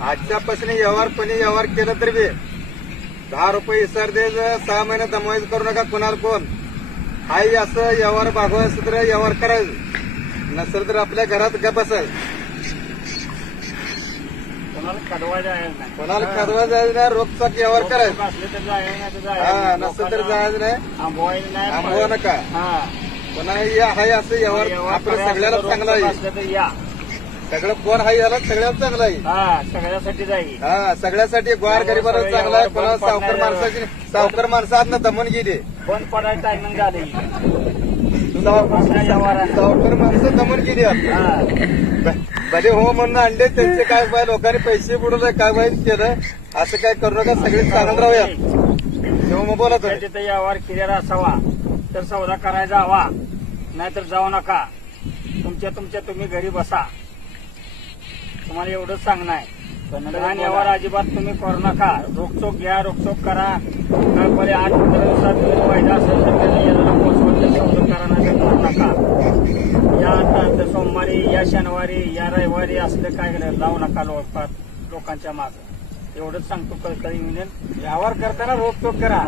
आजच्यापासून व्यवहार केलं तर बी 10 रुपये इसर द्यायचं, 6 महिने दमवायचं करू नका कुणाला कोण. हाही असं व्यवहार भागवायचं तर व्यवहार करायचं, नसेल तर आपल्या घरात गप बसायचं. कोणाला कदवा जायचं नाही, कोणाला कदवा जायचं नाही, रोजचा व्यवहार करायचा. असले तर जायचं नाही तर हा, नसेल तर जायचं नाही, आंबवायचं नाही, आंबवा नका. हा कोणा या हाय असं व्यवहार आपलं सगळ्याला चांगला आहे. असलं तर या, सगळं कोण हाय याला सगळ्याला चांगला आहे. हा सगळ्यासाठी जाईल. हा, सगळ्यासाठी गोर गरिबाला चांगला आहे. कोणाला सावकार माणसं आत दमून गेली, बंद पडायचं टायमिंग झाली. सावकार माणसं दमून गेली. भले हो म्हणून आणले त्यांचे काय बाय लोकांनी पैसे बुडवले काय बाय केलं, असं काय करू नका. सगळे चांगलं राहूया. तेव्हा मग बोला तिथे व्यवहार क्लिअर असावा तर सौदा करायचा हवा, नाहीतर जाऊ नका. तुमच्या तुम्ही घरी बसा. तुम्हाला एवढंच सांगणं आहे. लहान व्यवहार अजिबात तुम्ही करू नका. रोखचोक घ्या, रोखचोक करा. काय 8-15 दिवसात वायदा असेल तर त्याला पोचवून सौदा करा, नाही करू नका. या आता सोमवारी, या शनिवारी, या रविवारी असलं काय लावू नका लोकांच्या मागं. एवढंच सांगतो. कळकळी युनियन व्यवहार करताना रोखचोक करा.